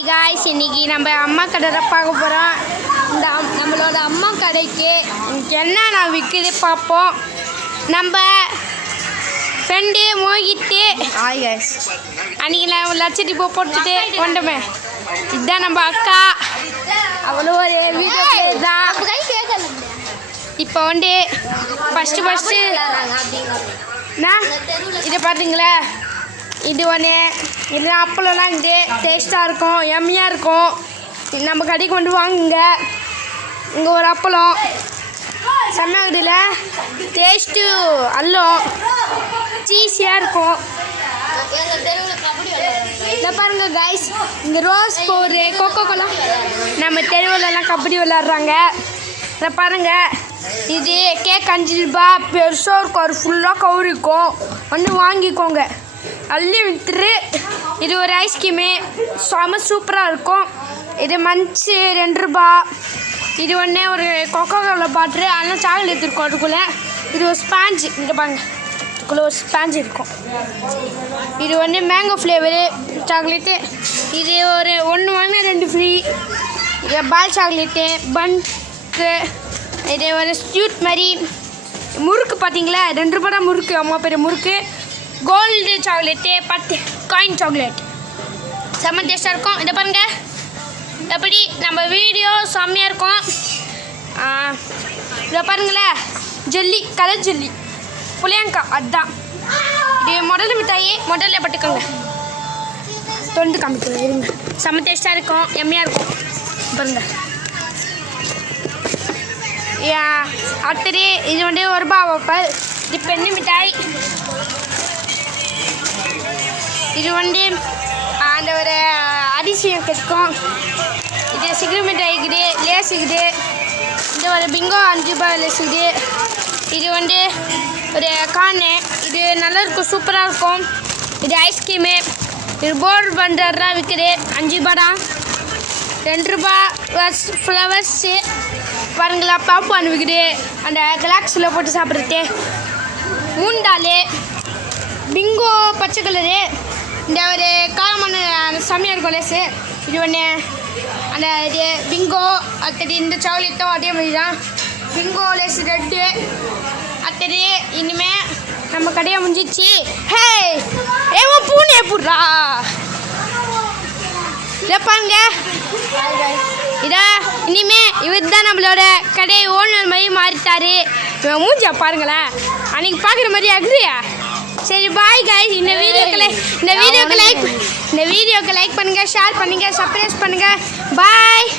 Hi guys, இன்னைக்கு நம்ம அம்மா கடை பார்க்க போகிறோம். இந்த நம்மளோட அம்மா கடைக்கு என்னென்ன விற்குது பார்ப்போம். நம்ம ஃப்ரெண்டு மோகிட்டு ஹாய் காய்ஸ், அன்றைக்கி நான் லட்சத்தி போட்டுட்டு கொண்டமே. இதுதான் நம்ம அக்கா, அவ்வளோ ஒரு வீடியோ தான். இப்போ ஃபஸ்ட்டு இதை பார்த்தீங்களா, இது ஒன்று இது அப்பளம்லாம் இது டேஸ்ட்டாக இருக்கும், எம்மியாக இருக்கும். நம்ம கடைக்கு கொண்டு வாங்குங்க. இங்கே ஒரு அப்பளம் செம்மையாகுதுல, டேஸ்ட்டு அல்லம் சீஸியாக இருக்கும். இதை பாருங்க காய்ஸ், இங்கே ரோஸ் பவுரு கொக்கோ கோலா. நம்ம தெருவிலலாம் கபடி விளாட்றாங்க. இதை பாருங்கள், இது கேக் 5 ரூபா, பெருசாக இருக்கும், ஒரு ஃபுல்லாக கவுரிக்கும். வந்து வாங்கிக்கோங்க, அள்ளி வித்துரு. இது ஒரு ஐஸ்கிரீமு, செம சூப்பராக இருக்கும். இது மஞ்சு 2 ரூபா. இது ஒன்று ஒரு கொக்கோ கோலா பாட்ரு, அதெல்லாம் சாக்லேட் இருக்கும் அதுக்குள்ளே. இது ஒரு ஸ்பாஞ்சு, இங்கே பாருங்க, அதுக்குள்ளே ஒரு ஸ்பாஞ்சு இருக்கும். இது ஒன்று மேங்கோ ஃப்ளேவரு சாக்லேட்டு. இது ஒரு 1 வாங்கினா 2 ஃப்ரீ. இது பால் சாக்லேட்டு, பன்ஸு. இது ஒரு ஸ்வீட் மாதிரி முறுக்கு பார்த்தீங்களா, 2 ரூபா தான் முறுக்கு, அம்மா பெரிய முறுக்கு. கோல்டு சாக்லேட்டு, 10 காயின் சாக்லேட், செம்ம டேஸ்ட்டாக இருக்கும். இதை பாருங்கள், எப்படி நம்ம வீடியோ செம்மையாக இருக்கும். இதை பாருங்களேன், ஜெல்லி, கலர் ஜெல்லி, புளியங்கா, அதுதான் இது. முதல்ல மிட்டாயி முதல்ல பட்டுக்கோங்க, தொண்டு காமிக்கணும் இருங்க. செம்ம டேஸ்ட்டாக இருக்கும், எம்மையாக இருக்கும். பாருங்கள், அடுத்தது இது வந்து 1 ரூபா வைப்பல். இது பெண்ணு மிட்டாய். இது வந்து அந்த ஒரு அதிசயம் கிடைக்கும். இது சிகரெட் மிட்டாய் இருக்குது, லேஸ் இருக்குது. இது ஒரு பிங்கோ 5 ரூபாய் லேஸ் இருக்குது. இது வந்து ஒரு கார்னு, இது நல்லா இருக்கும், சூப்பராக இருக்கும். இது ஐஸ்கிரீமு. இது போர்டு பண்ணுறதுலாம் விற்குது, 5 ரூபா தான். 2 ரூபா ஃப்ளவர்ஸு பாருங்களா, பாப்பான் விற்குது, அந்த கிளாக்ஸில் போட்டு சாப்பிட்றது. 3 டாலு. பிங்கோ பச்சை கலரு, இந்த ஒரு காரமான செம்மையாக இருக்கும் லேஸு. இது ஒன்று அந்த இது பிங்கோ. அடுத்தது இந்த சாக்லேட்டும் அதே மாதிரி தான், பிங்கோ லேஸ் ரெட்டு. அடுத்தது இனிமேல் நம்ம கடையை முடிஞ்சிச்சு. ஹே ஏமா பூனை போடுறா, இதை பாருங்க. இதா இனிமே இவர் தான் நம்மளோட கடை ஓனர் மாதிரி மாறிட்டாரு. இவன் மூஞ்சா பாருங்களேன், அன்றைக்கி பார்க்குற மாதிரி அக்ரியா. சரி பாய் காய்ஸ், இந்த வீடியோக்கு லைக் பண்ணுங்கள், ஷேர் பண்ணுங்கள், சப்ஸ்கிரைப் பண்ணுங்கள். பாய்.